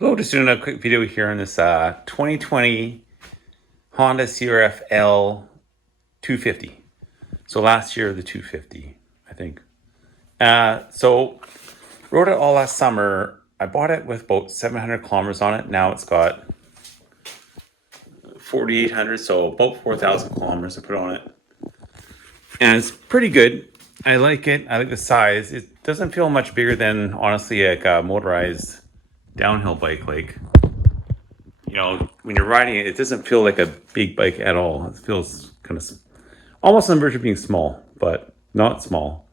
Hello, just doing a quick video here on this 2020 Honda CRF250L. So last year, the 250, I think. So rode it all last summer. I bought it with about 700 kilometers on it. Now it's got 4,800, so about 4,000 kilometers I put on it. And it's pretty good. I like it. I like the size. It doesn't feel much bigger than, honestly, like a motorized downhill bike. Like, when you're riding it, it doesn't feel like a big bike at all. It feels kind of almost on the verge of being small, but not small.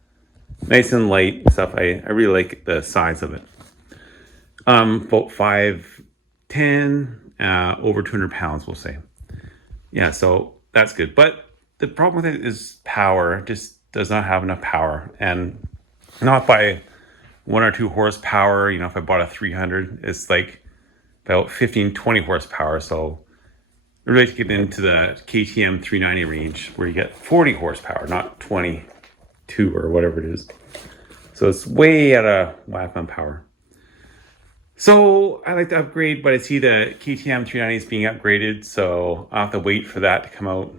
Nice and light and stuff. I really like the size of it. About 5'10", over 200 pounds, we'll say. Yeah, so that's good. But the problem with it is power. It just does not have enough power. And not by 1 or 2 horsepower. If I bought a 300, it's like about 15, 20 horsepower. So I really like to get into the KTM 390 range where you get 40 horsepower, not 22 or whatever it is. So it's way out of whack on power. So I like to upgrade, but I see the KTM 390 is being upgraded. So I'll have to wait for that to come out.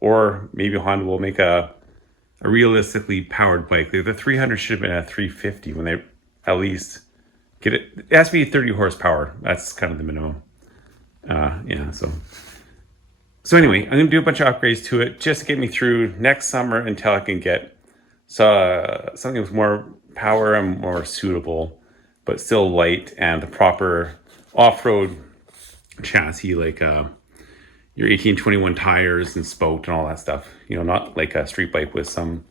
Or maybe Honda will make a realistically powered bike. The 300 should have been a 350 when they at least get it. It has to be 30 horsepower. That's kind of the minimum. Yeah, so anyway, I'm gonna do a bunch of upgrades to it just to get me through next summer until I can get something with more power and more suitable, but still light and the proper off-road chassis, like your 1821 tires and spoke and all that stuff. Not like a street bike with some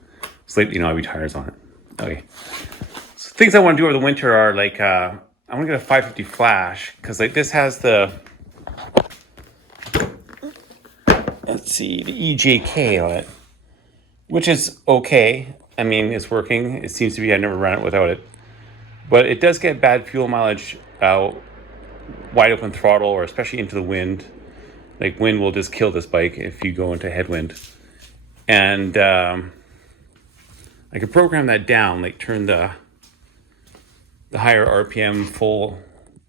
slightly knobby tires on it. Okay. So things I want to do over the winter are like I want to get a 550 Flash because like this has the, let's see, the EJK on it, which is okay. I mean, it's working. It seems to be. I never ran it without it, but it does get bad fuel mileage wide open throttle or especially into the wind. Like wind will just kill this bike if you go into headwind. And I could program that down, like turn the higher RPM full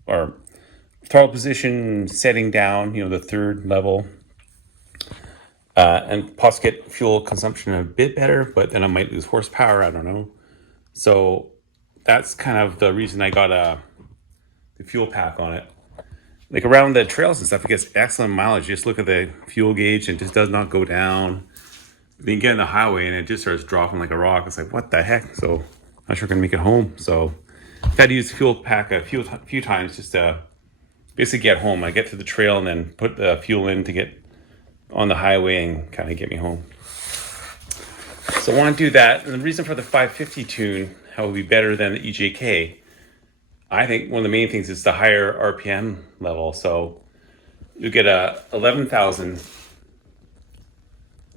or throttle position setting down, the third level. And possibly get fuel consumption a bit better, but then I might lose horsepower. I don't know. So that's kind of the reason I got the fuel pack on it. Like around the trails and stuff, it gets excellent mileage. Just look at the fuel gauge and it just does not go down. Then you get on the highway and it just starts dropping like a rock. It's like, what the heck? So I'm not sure I'm gonna make it home. So I've had to use the fuel pack a few times just to basically get home. I get to the trail and then put the fuel in to get on the highway and kind of get me home. So I want to do that. And the reason for the 550 tune, how it will be better than the EJK, I think one of the main things is the higher RPM level. So you get a 11,000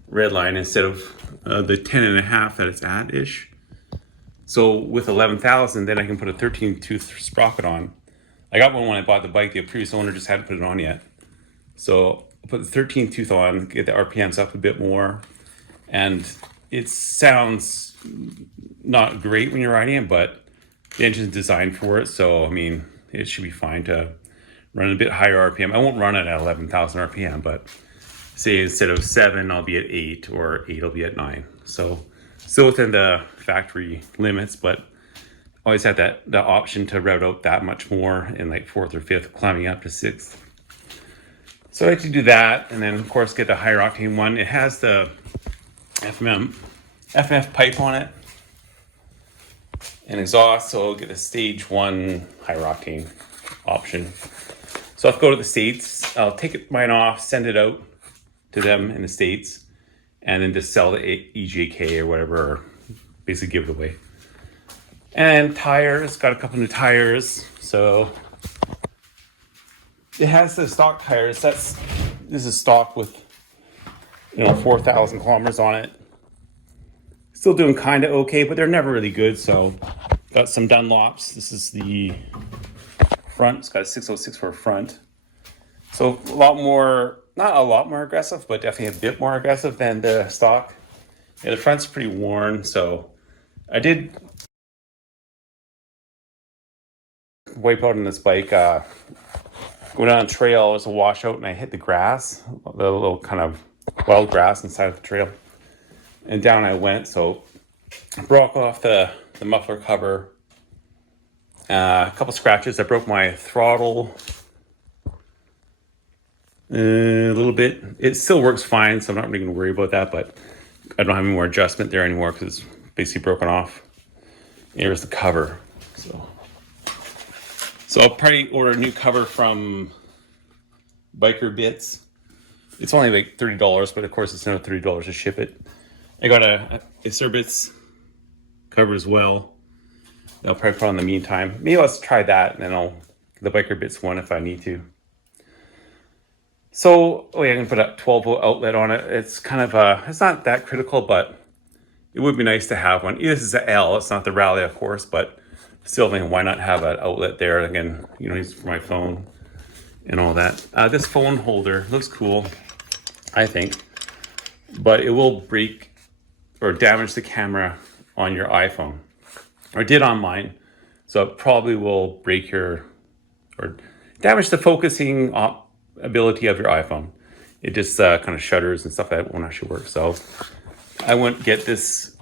red line instead of the 10.5 that it's at ish. So with 11,000, then I can put a 13 tooth sprocket on. I got one when I bought the bike. The previous owner just hadn't put it on yet. So I'll put the 13th tooth on, get the RPMs up a bit more. And it sounds not great when you're riding it, but the engine's designed for it. So, I mean, it should be fine to run a bit higher RPM. I won't run it at 11,000 RPM, but say instead of 7, I'll be at 8, or 8, I'll be at 9. So still within the factory limits, but always had the option to route out that much more in like 4th or 5th, climbing up to 6th. So I like to do that, and then of course get the higher octane one. It has the FMF pipe on it and exhaust, so I'll get a stage 1 higher octane option. So I'll go to the States, I'll take mine off, send it out to them in the States, and then just sell the EJK or whatever, or basically give it away. And tires, got a couple new tires. So it has the stock tires. This is stock with 4,000 kilometers on it. Still doing kind of okay, but they're never really good. So got some Dunlops. This is the front. It's got a 606 for a front. So a lot more, not a lot more aggressive, but definitely a bit more aggressive than the stock. Yeah, the front's pretty worn. So I did wipe out on this bike. Going down a trail, it was a washout, and I hit the grass, the little kind of wild grass inside of the trail. And down I went, so I broke off the muffler cover. A couple scratches. I broke my throttle a little bit. It still works fine, so I'm not really going to worry about that, but I don't have any more adjustment there anymore because it's basically broken off. Here's the cover. So I'll probably order a new cover from Biker Bits. It's only like $30, but of course it's another $30 to ship it. I got a Cerbits cover as well. I'll probably put on in the meantime. Maybe let's try that, and then I'll the Biker Bits one if I need to. So, I'm gonna put a 12-volt outlet on it. It's kind of it's not that critical, but it would be nice to have one. This is an L. It's not the Rally, of course, but still, thinking, why not have an outlet there? Again, use for my phone and all that. This phone holder looks cool, I think, but it will break or damage the camera on your iPhone, or did on mine. So it probably will break or damage the focusing ability of your iPhone. It just kind of shudders and stuff that won't actually work. So I wouldn't get this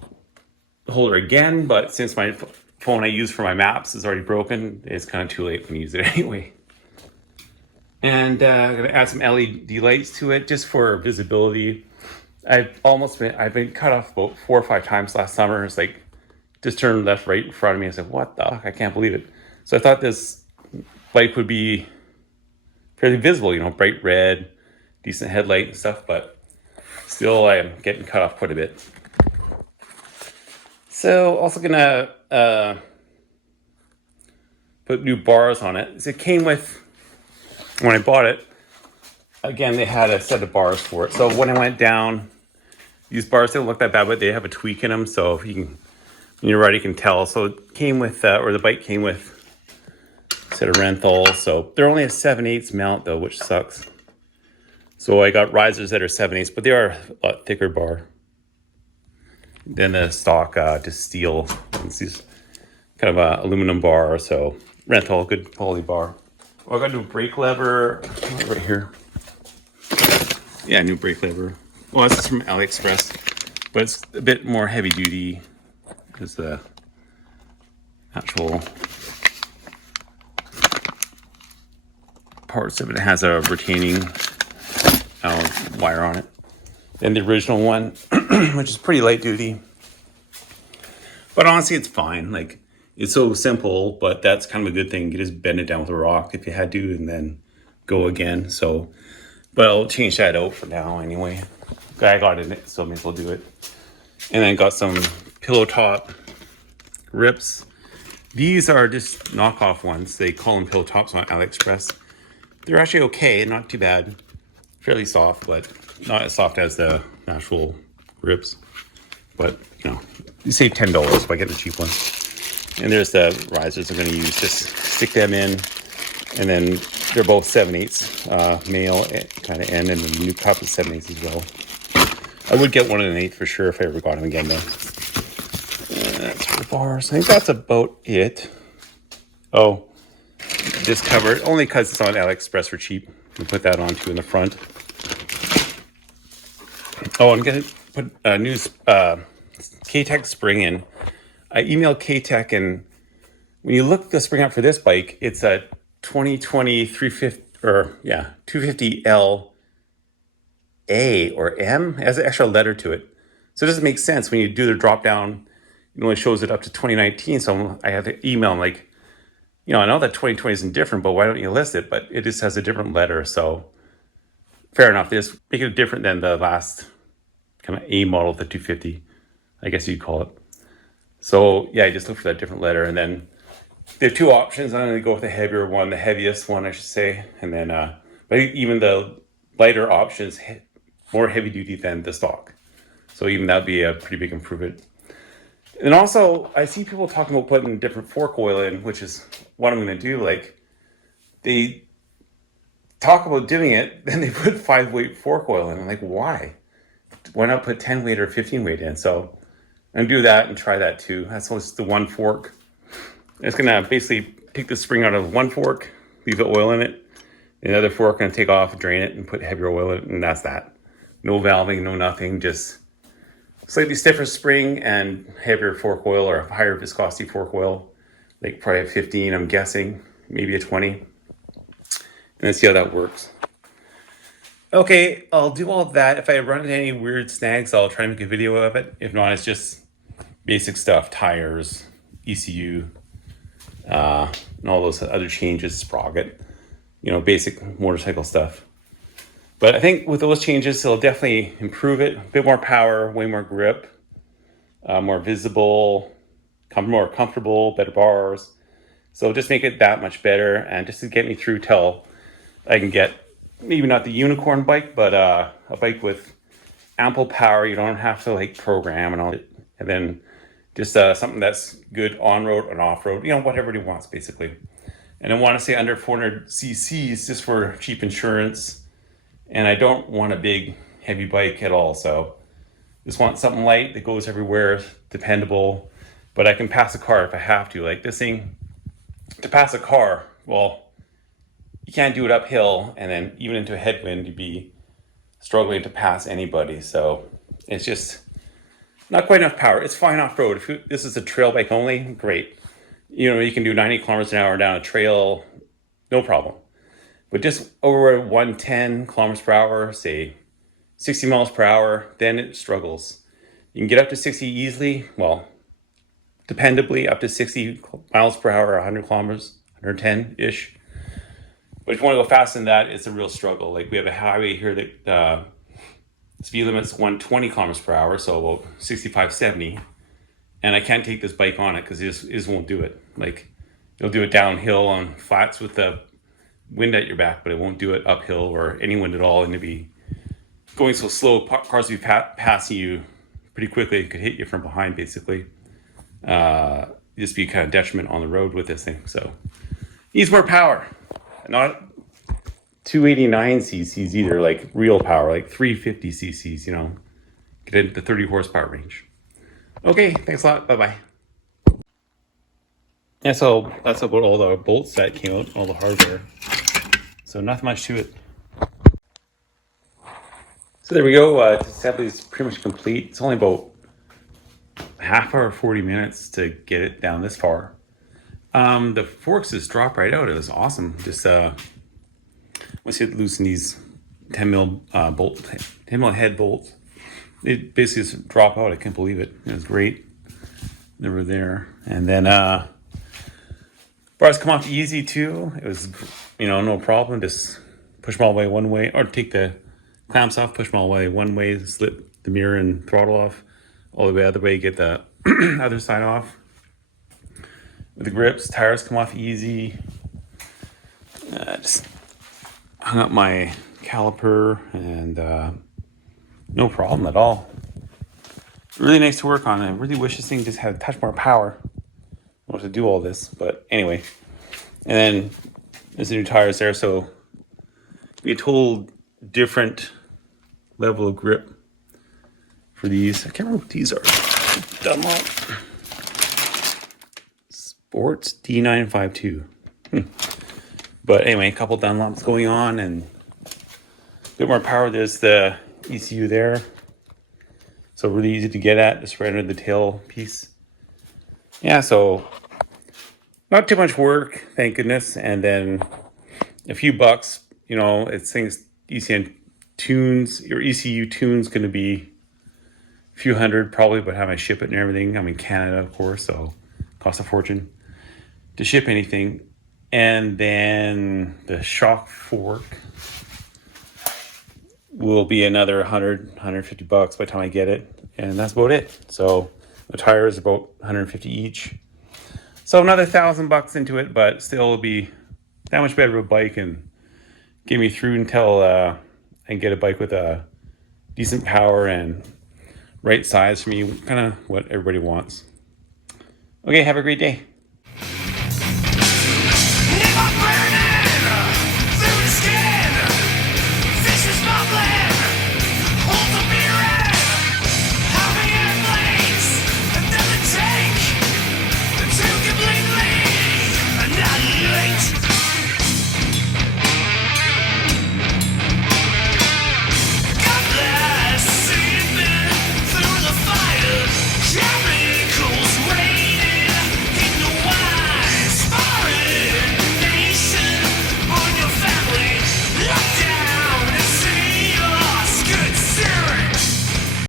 holder again, but since my phone I use for my maps is already broken, it's kind of too late for me to use it anyway. And I'm gonna add some LED lights to it just for visibility. I've been cut off about 4 or 5 times last summer. It's like just turned left, right in front of me. I said, what the heck? I can't believe it. So I thought this light would be fairly visible, bright red, decent headlight and stuff, but still I'm getting cut off quite a bit. So also gonna put new bars on it. So it came with, when I bought it, again, they had a set of bars for it. So when I went down, these bars don't look that bad, but they have a tweak in them. So if you can, when you're right, you can tell. So it came with, or the bike came with a set of Renthal. So they're only a 7/8 mount though, which sucks. So I got risers that are 7/8, but they are a lot thicker bar than the stock, just steel. It's these kind of a aluminum bar. So Renthal, good quality bar. Well, I got a new brake lever right here. Yeah, new brake lever. Well, this is from AliExpress, but it's a bit more heavy duty because the actual parts of it has a retaining wire on it than the original one, which is pretty light duty. But honestly, it's fine. Like, it's so simple, but that's kind of a good thing. You just bend it down with a rock if you had to, and then go again. So, but I'll change that out for now anyway. I got it in it, so I may as well do it. And then got some pillow top rips. These are just knockoff ones. They call them pillow tops on AliExpress. They're actually okay, not too bad. Fairly soft, but not as soft as the actual rips. But, you save $10 by getting the cheap ones. And there's the risers I'm going to use. Just stick them in, and then they're both 7/8 male kind of end, and the new cup is 7/8 as well. I would get one in an 8 for sure if I ever got them again, though. That's for the bars. I think that's about it. Oh, this cover, only because it's on AliExpress for cheap. You put that on too in the front. Oh, I'm going to put a new K-Tech spring in. I emailed K-Tech, and when you look the spring up for this bike, it's a 2020 250L A or M. It has an extra letter to it. So it doesn't make sense when you do the drop down. It only shows it up to 2019. So I have to email them like, I know that 2020 isn't different, but why don't you list it? But it just has a different letter. So fair enough. They just make it different than the last kind of A model, the 250, I guess you'd call it. So yeah, I just look for that different letter, and then there are 2 options. I'm going to go with the heavier one, the heaviest one, I should say. And then, but even the lighter options, more heavy duty than the stock. So even that'd be a pretty big improvement. And also, I see people talking about putting different fork oil in, which is what I'm going to do. Like, they talk about doing it, then they put 5-weight fork oil in. I'm like, why? Why not put 10-weight or 15-weight in? So I'm going to do that and try that too. That's always the one fork. It's going to basically take the spring out of one fork, leave the oil in it. The other fork, I'm gonna take off, drain it, and put heavier oil in it, and that's that. No valving, no nothing, just slightly stiffer spring and heavier fork oil or higher viscosity fork oil, like probably a 15, I'm guessing, maybe a 20. And then see how that works. Okay, I'll do all of that. If I run into any weird snags, I'll try to make a video of it. If not, it's just basic stuff, tires, ECU, and all those other changes, sprocket, basic motorcycle stuff. But I think with those changes, it'll definitely improve it. A bit more power, way more grip, more visible, more comfortable, better bars. So just make it that much better, and just to get me through till I can get maybe not the unicorn bike, but a bike with ample power. You don't have to like program and all that. And then just something that's good on-road and off-road, what everybody wants basically. And I want to say under 400 cc's just for cheap insurance. And I don't want a big heavy bike at all. So just want something light that goes everywhere, dependable, but I can pass a car if I have to. Like this thing, to pass a car, well, you can't do it uphill, and then even into a headwind, you'd be struggling to pass anybody. So it's just not quite enough power. It's fine off-road. If this is a trail bike only, great. You can do 90 kilometers an hour down a trail, no problem. But just over 110 kilometers per hour, say 60 miles per hour, then it struggles. You can get up to 60 easily, well, dependably up to 60 miles per hour, 100 kilometers, 110-ish. But if you want to go faster than that, it's a real struggle. Like we have a highway here that speed limit's 120 kilometers per hour, so about 65, 70. And I can't take this bike on it because it just won't do it. Like it'll do it downhill on flats with the wind at your back, but it won't do it uphill or any wind at all. And it'd be going so slow, cars will be passing you pretty quickly. It could hit you from behind, basically. Just be kind of detriment on the road with this thing. So needs more power. Not 289 cc's either, like real power, like 350 cc's, get into the 30 horsepower range. Okay, thanks a lot. Bye-bye. Yeah, so that's about all the bolts that came out, all the hardware. So nothing much to it. So there we go. Assembly is pretty much complete. It's only about half hour, 40 minutes to get it down this far. The forks just drop right out. It was awesome. Just once you loosen these 10 mil head bolts, it basically just drop out. I can't believe it. It was great. They were there, and then bars come off easy too. It was no problem. Just push them all the way one way, or take the clamps off, push them all the way one way, slip the mirror and throttle off, all the way other way, get the other side off. With the grips, tires come off easy. Just hung up my caliper and no problem at all. Really nice to work on. I really wish this thing just had a touch more power. I want to do all this, but anyway. And then there's the new tires there, so we had a total different level of grip for these. I can't remember what these are. Dunlop Sports D952. But anyway, a couple Dunlops going on and a bit more power. There's the ECU there. So really easy to get at, just right under the tail piece. Yeah, so not too much work, thank goodness. And then a few bucks, it's things ECU tunes, your ECU tune's going to be a few hundred probably, but how I ship it and everything. I'm in Canada, of course, so it costs a fortune to ship anything. And then the shock fork will be another 100, 150 bucks by the time I get it. And that's about it. So the tires are about 150 each. So another $1,000 into it, but still it'll be that much better of a bike and get me through until I can get a bike with a decent power and right size for me, kind of what everybody wants. Okay, have a great day.